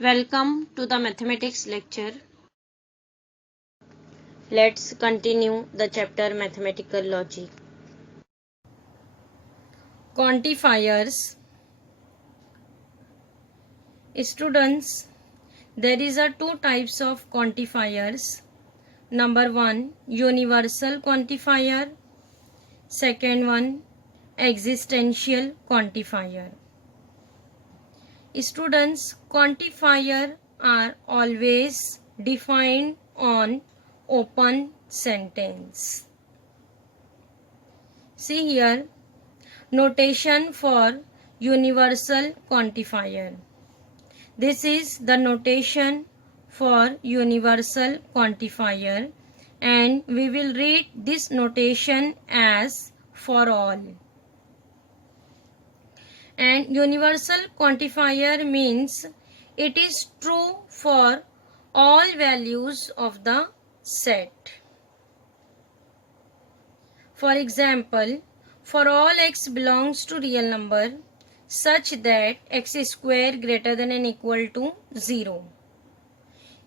Welcome to the mathematics lecture. Let's continue the chapter Mathematical Logic. Quantifiers. Students, there is a two types of quantifiers. Number one, universal quantifier. Second one, existential quantifier. Students, quantifier are always defined on open sentence. See here, notation for universal quantifier. This is the notation for universal quantifier, and we will read this notation as for all. And universal quantifier means it is true for all values of the set. For example, for all x belongs to real number such that x square greater than and equal to 0.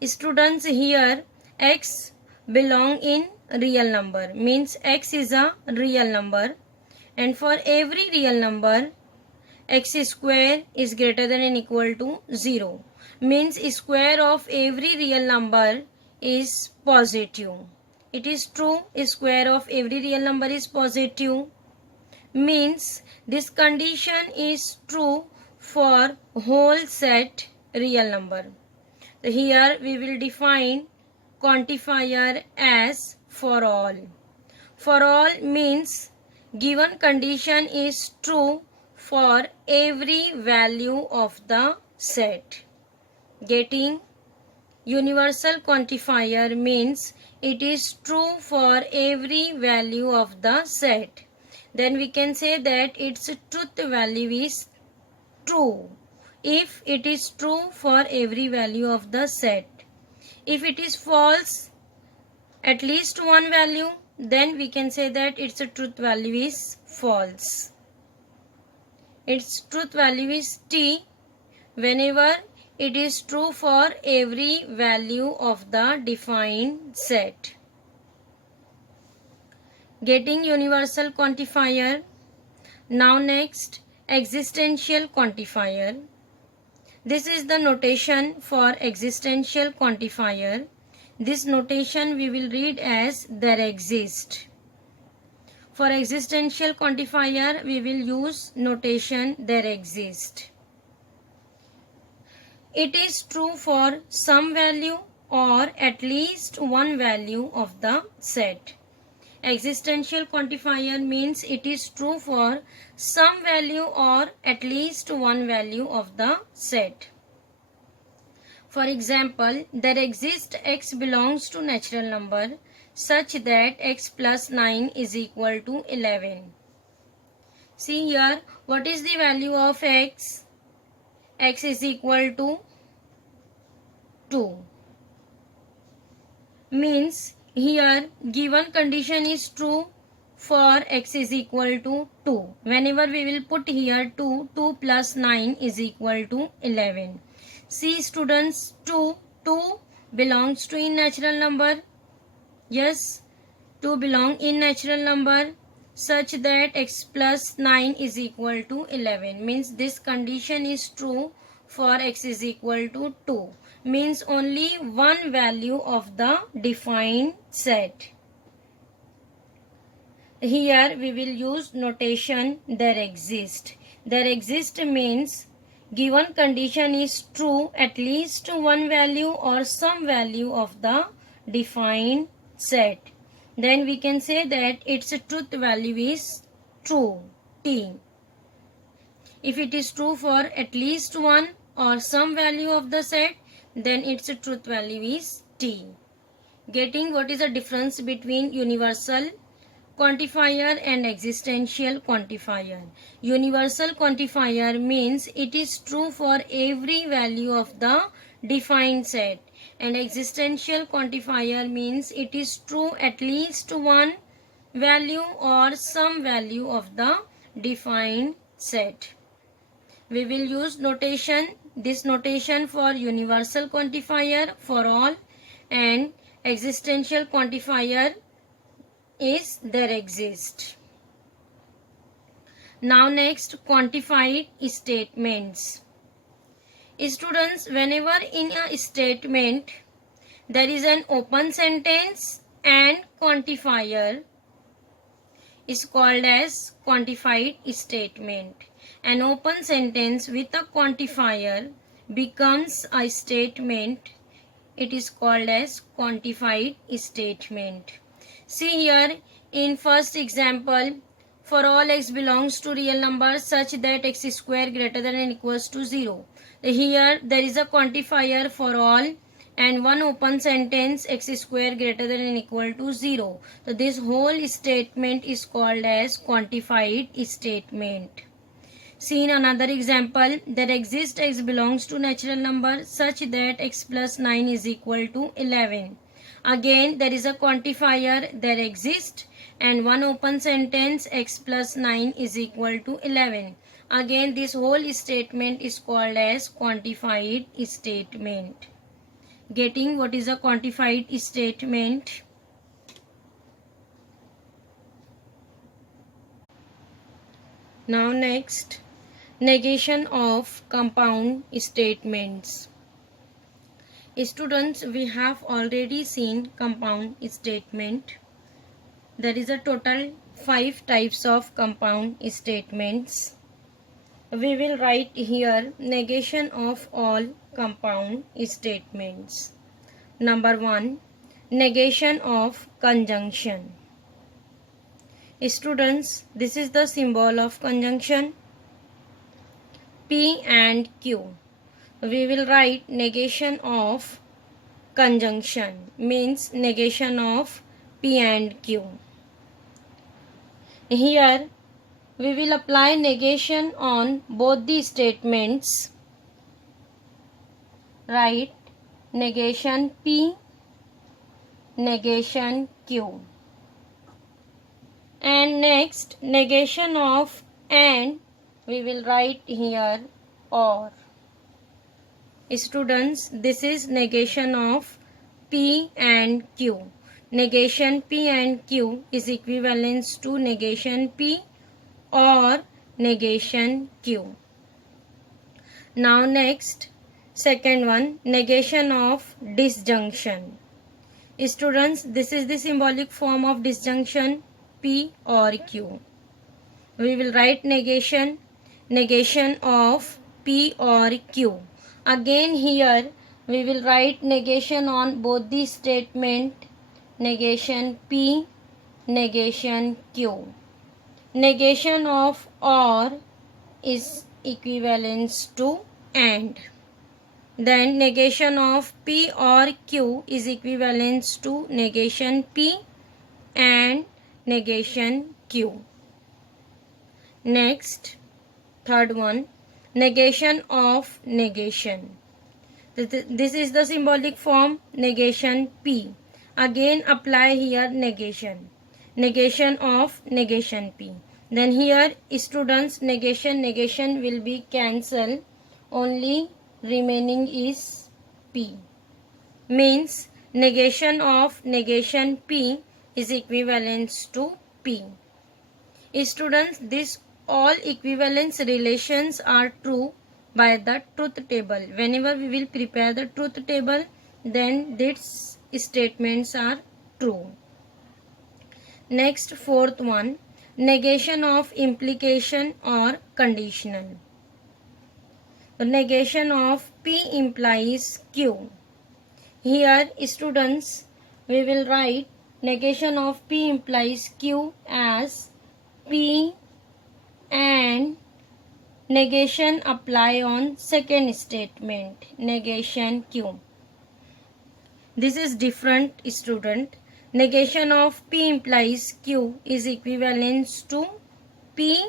Students, here x belong in real number means x is a real number, and for every real number x square is greater than and equal to 0 means square of every real number is positive. It is true, square of every real number is positive means this condition is true for whole set real number. So here we will define quantifier as for all. For all means given condition is true for every value of the set. Getting universal quantifier means it is true for every value of the set. Then we can say that its truth value is true if it is true for every value of the set. If it is false, at least one value, then we can say that its truth value is false. Its truth value is t whenever it is true for every value of the defined set. Getting universal quantifier. Now next, existential quantifier. This is the notation for existential quantifier. This notation we will read as there exist. For existential quantifier, we will use notation there exist. It is true for some value or at least one value of the set. Existential quantifier means it is true for some value or at least one value of the set. For example, there exists x belongs to natural number such that x plus 9 is equal to 11. See here, what is the value of x? X is equal to 2. Means here given condition is true for x is equal to 2. Whenever we will put here 2, 2 plus 9 is equal to 11. See students, 2 belongs to in natural number. Yes, 2 belong in natural number such that x plus 9 is equal to 11. Means this condition is true for x is equal to 2. Means only one value of the defined set. Here we will use notation there exist. There exist means given condition is true at least one value or some value of the defined set. Then we can say that its truth value is true, t. If it is true for at least one or some value of the set, then its truth value is t. Getting what is the difference between universal quantifier and existential quantifier. Universal quantifier means it is true for every value of the defined set, and existential quantifier means it is true at least one value or some value of the defined set. We will use notation this notation for universal quantifier for all and existential quantifier is there exist. Now next, quantified statements. Students, whenever in a statement there is an open sentence and quantifier is called as quantified statement. An open sentence with a quantifier becomes a statement. It is called as quantified statement. See here in first example, for all x belongs to real numbers such that x square greater than or equals to 0. Here there is a quantifier for all and one open sentence x square greater than or equal to 0. So this whole statement is called as quantified statement. See in another example, there exists x belongs to natural number such that x plus 9 is equal to 11. Again there is a quantifier there exists and one open sentence x plus 9 is equal to 11. Again this whole statement is called as quantified statement. Getting what is a quantified statement? Now next, negation of compound statements. Students, we have already seen compound statement. There is a total 5 types of compound statements. We will write here negation of all compound statements. Number 1, negation of conjunction. Students, this is the symbol of conjunction P and Q. We will write negation of conjunction means negation of P and Q. Here we will apply negation on both the statements. Write negation P, negation Q. And next, negation of and we will write here or. Students, this is negation of P and Q. Negation P and Q is equivalent to negation P or negation Q. Now next, second one, negation of disjunction. Students, this is the symbolic form of disjunction P or Q. We will write negation of P or Q. Again here we will write negation on both the statement, negation P, negation Q. Negation of or is equivalent to and. Then negation of P or Q is equivalent to negation P and negation Q. Next, third one, negation of negation. This is the symbolic form negation P. Again apply here negation. Negation of negation P. Then here students negation will be cancelled. Only remaining is P. Means negation of negation P is equivalent to P. Students, this all equivalence relations are true by the truth table. Whenever we will prepare the truth table, then these statements are true. Next, fourth one, negation of implication or conditional. The negation of P implies Q. Here, students, we will write negation of P implies Q as P and negation apply on second statement, negation Q. This is different, student. Negation of P implies Q is equivalent to P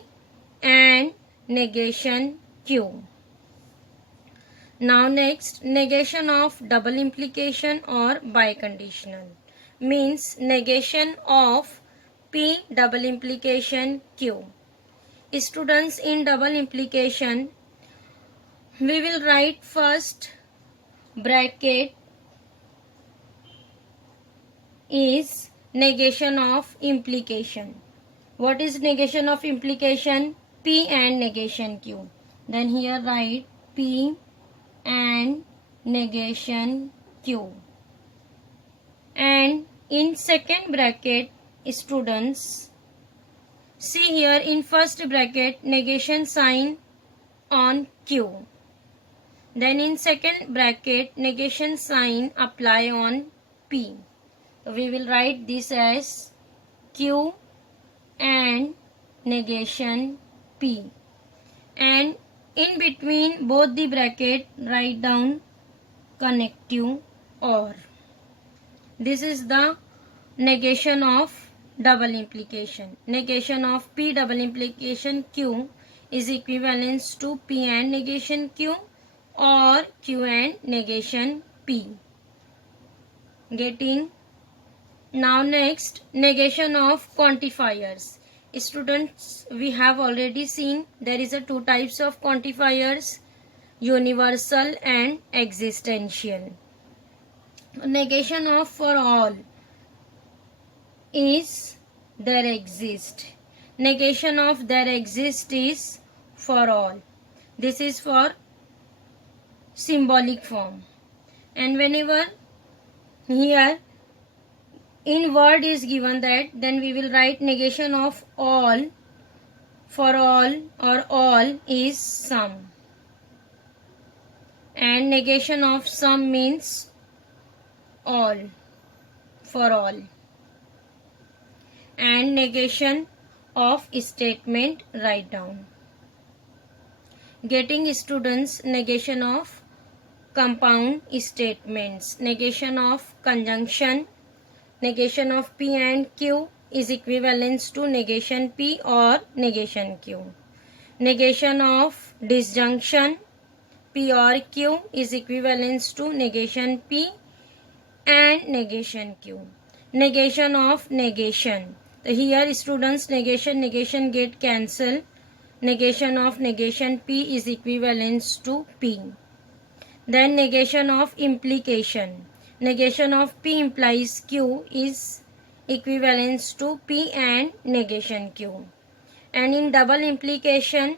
and negation Q. Now next, negation of double implication or biconditional means negation of P double implication Q. Students, in double implication, We will write first bracket is negation of implication. What is negation of implication? P and negation Q. Then here write P and negation Q. And in second bracket, students, see here in first bracket negation sign on Q. Then in second bracket negation sign apply on P. So we will write this as Q and negation P. And in between both the bracket write down connective OR. This is the negation of double implication. Negation of P double implication Q is equivalent to P and negation Q or Q and negation P. Getting. Now next, negation of quantifiers. Students, we have already seen there is a two types of quantifiers, universal and existential. Negation of for all is there exist. Negation of there exist is for all. This is for symbolic form. And whenever here in word is given that, then we will write negation of all for all or all is some. And negation of some means all for all. And negation of statement write down. Getting students, negation of compound statements, negation of conjunction. Negation of P and Q is equivalent to negation P or negation Q. Negation of disjunction P or Q is equivalent to negation P and negation Q. Negation of negation. So here students, negation get cancelled. Negation of negation P is equivalent to P. Then negation of implication. Negation of P implies Q is equivalent to P and negation Q. And in double implication,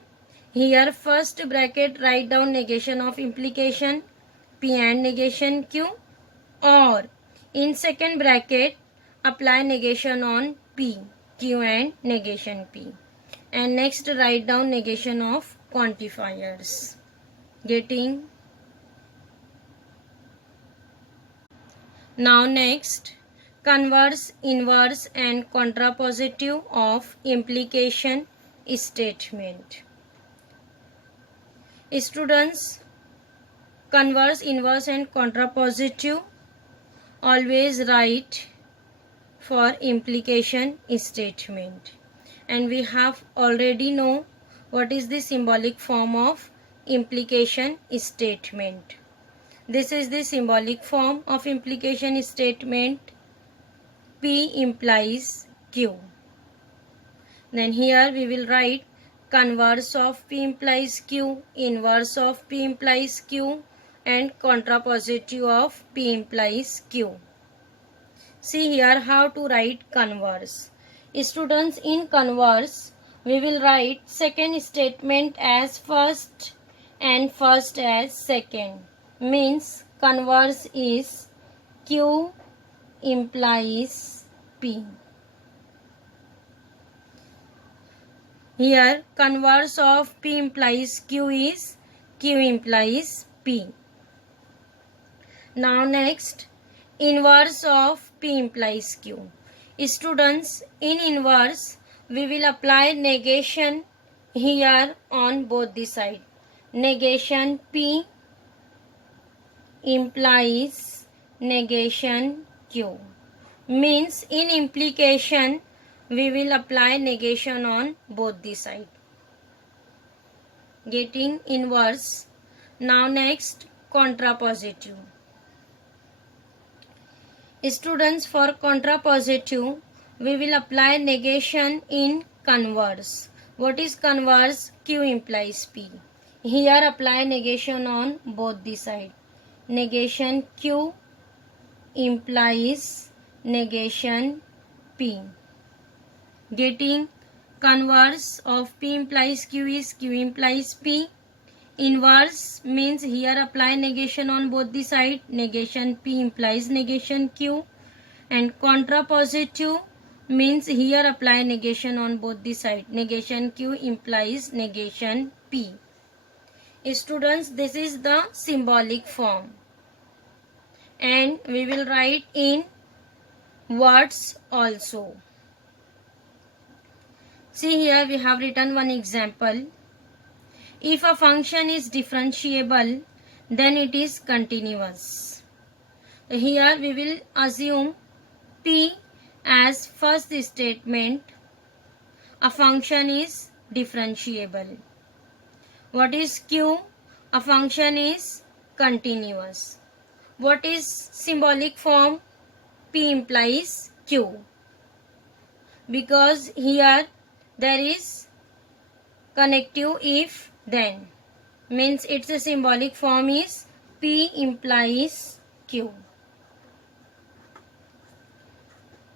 here first bracket write down negation of implication P and negation Q, or in second bracket apply negation on P, Q and negation P. And next write down negation of quantifiers. Getting. Now next, converse, inverse and contrapositive of implication statement. Students, converse, inverse and contrapositive always write for implication statement. And we have already know what is the symbolic form of implication statement. This is the symbolic form of implication statement. P implies Q. Then here we will write converse of P implies Q, inverse of P implies Q and contrapositive of P implies Q. See here how to write converse. Students, in converse we will write second statement as first and first as second. Means converse is Q implies P. Here converse of P implies Q is Q implies P. Now next, inverse of P implies Q. Students, in inverse we will apply negation here on both the side. Negation P implies negation Q. Means in implication we will apply negation on both the side. Getting inverse. Now next, contrapositive. Students, for contrapositive we will apply negation in converse. What is converse? Q implies P. Here apply negation on both the side. Negation Q implies negation P. Getting converse of P implies Q is Q implies P. Inverse means here apply negation on both the side. Negation P implies negation Q. And contrapositive means here apply negation on both the side. Negation Q implies negation P. Students, this is the symbolic form. And we will write in words also. See here we have written one example. If a function is differentiable, then it is continuous. Here we will assume P as first statement. A function is differentiable. What is Q? A function is continuous. What is symbolic form? P implies Q. Because here there is connective if then. Means its a symbolic form is P implies Q.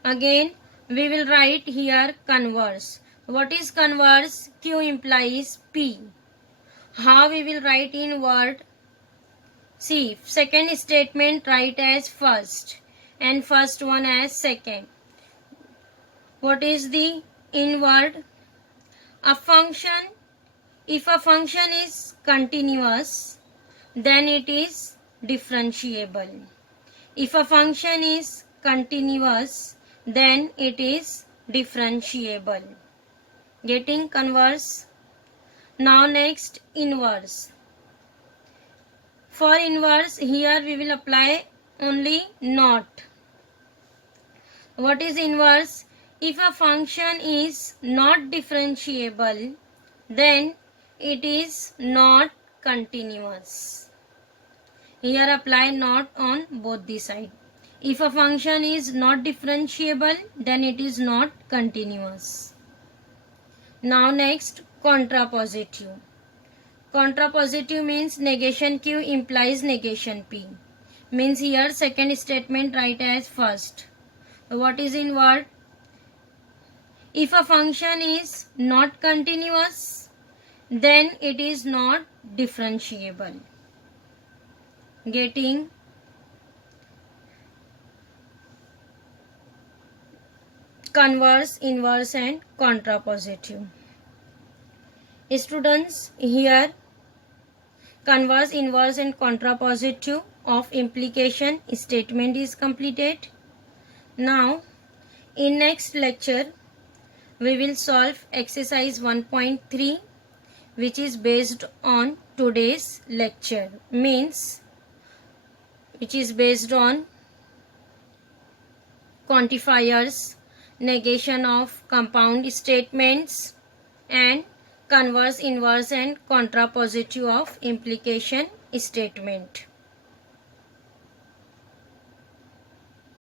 Again we will write here converse. What is converse? Q implies P. How we will write in word? See, second statement write as first and first one as second. What is the in word? A function, if a function is continuous, then it is differentiable. If a function is continuous, then it is differentiable. Getting converse? Now next inverse. For inverse here we will apply only not. What is inverse? If a function is not differentiable, then it is not continuous. Here apply not on both the side. If a function is not differentiable, then it is not continuous. Now next contrapositive. Contrapositive means negation Q implies negation P. Means here second statement write as first. What is in word? If a function is not continuous, then it is not differentiable. Getting converse, inverse and contrapositive. Students, here converse, inverse and contrapositive of implication statement is completed. Now in next lecture we will solve exercise 1.3 which is based on today's lecture, means which is based on quantifiers, negation of compound statements and converse, inverse and contrapositive of implication statement.